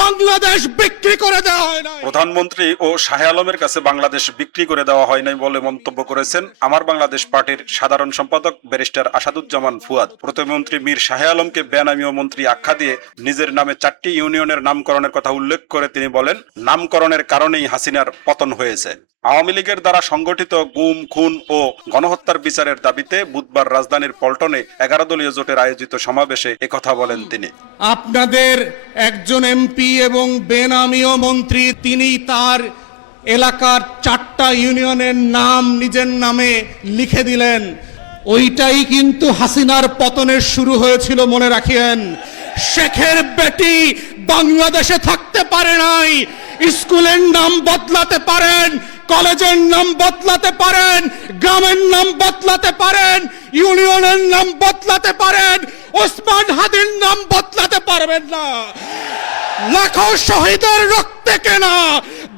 বাংলাদেশ বিক্রি করে দেওয়া হয় নাই। প্রধানমন্ত্রী ও শাহে আলমের কাছে বাংলাদেশ বিক্রি করে দেওয়া হয় নাই বলে মন্তব্য করেছেন আমার বাংলাদেশ পার্টির সাধারণ সম্পাদক ব্যারিস্টার আসাদুজ্জামান ফুয়াদ। প্রতিমন্ত্রী মীর শাহে আলমকে বেনামীয় মন্ত্রী আখ্যা দিয়ে নিজের নামে 4টি ইউনিয়নের নামকরণের কথা উল্লেখ করে তিনি বলেন, নামকরণের কারণেই হাসিনার পতন হয়েছে। আওয়ামী লীগের দ্বারা সংগঠিত গুম, খুন ও গণহত্যার বিচারের দাবিতে বুধবার রাজধানীর পল্টনে 11 দলীয় জোটের আয়োজিত সমাবেশে একথা বলেন তিনি। আপনাদের একজন এমপি এবং বেনামীয় মন্ত্রী তিনি তার এলাকার 4টা ইউনিয়নের নাম নিজের নামে লিখে দিলেন। ওইটাই কিন্তু হাসিনার পতনের শুরু হয়েছিল, মনে রাখিয়েন। শেখের বেটি বাংলাদেশে থাকতে পারে নাই। স্কুলের নাম বদলাতে পারেন, কলেজের নাম বদলাতে পারেন, গ্রামের নাম বদলাতে পারেন, ইউনিয়নের নাম বদলাতে পারেন, ওসমান হাদির নাম বদলাতে পারবেন না। লাখো শহীদের রক্তে কেনা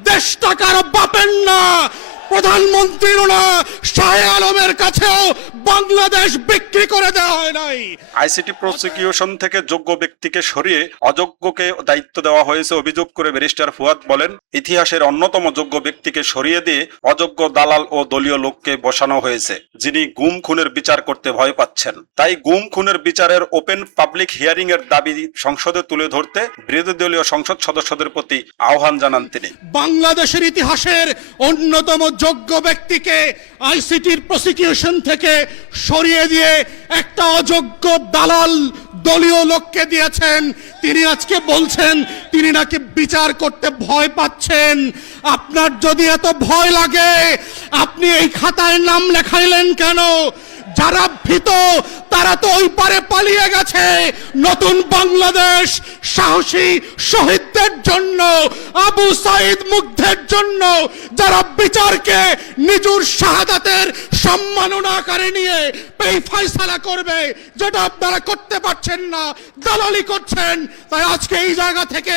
দেশটা কারো বাপের না, প্রধানমন্ত্রীর না, শাহে আলমের কাছেও বাংলাদেশ বিক্রি করে দেওয়া হয় নাই। আইসিটি প্রসিকিউশন থেকে যোগ্য ব্যক্তিকে সরিয়ে অযোগ্যকে দায়িত্ব দেওয়া হয়েছে অভিযোগ করে ব্যারিস্টার ফুয়াদ বলেন, ইতিহাসের অন্যতম যোগ্য ব্যক্তিকে সরিয়ে দিয়ে অযোগ্য দালাল ও দলীয় লোককে বসানো হয়েছে, যিনি গুম খুনের বিচার করতে ভয় পাচ্ছেন। তাই গুম খুনের বিচারের ওপেন পাবলিক হিয়ারিং এর দাবি সংসদে তুলে ধরতে বিরোধী দলীয় সংসদ সদস্যদের প্রতি আহ্বান জানান তিনি। বাংলাদেশের ইতিহাসের অন্যতম যোগ্য ব্যক্তিকে আইসিটির প্রসিকিউশন থেকে সরিয়ে দিয়ে একটা অযোগ্য দালাল দলীয় লোককে দিয়েছেন। তিনি আজকে বলছেন তিনি নাকি বিচার করতে ভয় পাচ্ছেন। আপনার যদি এত ভয় লাগে আপনি এই খাতায় নাম লেখাইলেন কেন? যারা ভীত তারা তো ওই পারে পালিয়ে গেছে। নতুন বাংলাদেশ সাহসী শহীদদের জন্য, আবু সাইদ মুগ্ধের জন্য, যারা বিচারকে নিজের শাহাদাতের সম্মাননা আকারে নিয়ে এই ফয়সালা করবে, যেটা আপনারা করতে পারছেন না, দালালি করছেন। তাই আজকে এই জায়গা থেকে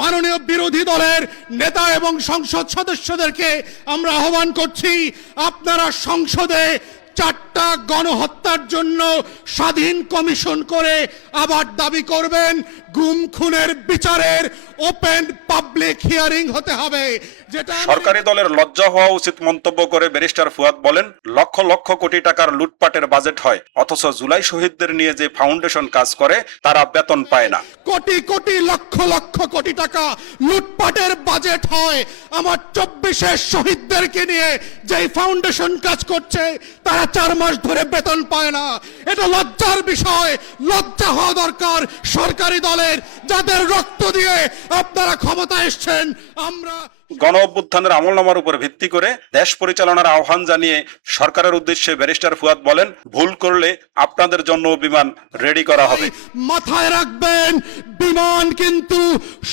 মাননীয় বিরোধী দলের নেতা এবং সংসদ সদস্যদেরকে আমরা আহ্বান করছি, আপনারা সংসদে 4টা গণহত্যার জন্য স্বাধীন কমিশন করে আবার দাবি করবেন গুম খুনের বিচারের ওপেন পাবলিক হিয়ারিং হতে হবে। যেটা সরকারি দলের লজ্জা হওয়া উচিত মন্তব্য করে ব্যারিস্টার ফুয়াদ বলেন, লক্ষ লক্ষ কোটি টাকার লুটপাটের বাজেট হয়, অথচ জুলাই শহীদদের নিয়ে যে ফাউন্ডেশন কাজ করে তারা বেতন পায় না। কোটি কোটি লক্ষ লক্ষ কোটি টাকা লুটপাটের বাজেট হয়, আমার 24-এর শহীদদেরকে নিয়ে যে ফাউন্ডেশন কাজ করছে তারা 4 মাস ধরে বেতন পায় না। এটা লজ্জার বিষয়। লজ্জা হওয়া দরকার সরকারি দলের, যাদের রক্ত দিয়ে আপনারা ক্ষমতায় এসেছেন। আমরা গণ অভ্যুত্থানের আমলনামার উপর ভিত্তি করে দেশ পরিচালনার আহ্বান জানিয়ে সরকারের উদ্দেশ্যে ব্যারিস্টার ফুয়াদ বলেন, ভুল করলে আপনাদের জন্য বিমান রেডি করা হবে। মাথায় রাখবেন, বিমান কিন্তু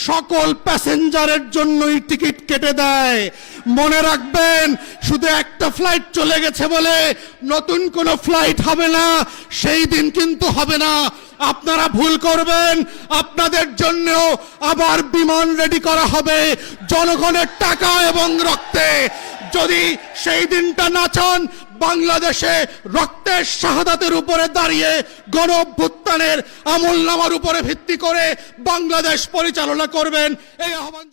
সকল প্যাসেঞ্জারের জন্যই টিকিট কেটে দেয়। মনে রাখবেন, শুধু একটা ফ্লাইট চলে গেছে বলে নতুন কোনো ফ্লাইট হবে না, সেই দিন কিন্তু হবে না। আপনারা ভুল করবেন, আপনাদের জন্য আবার বিমান রেডি করা হবে জনগণের টাকা এবং রক্তে। যদি সেই দিনটা না চান, বাংলাদেশে রক্তের শাহাদাতের উপরে দাঁড়িয়ে গণ অভ্যুত্থানের আমলনামার উপরে ভিত্তি করে বাংলাদেশ পরিচালনা করবেন, এই আহ্বান।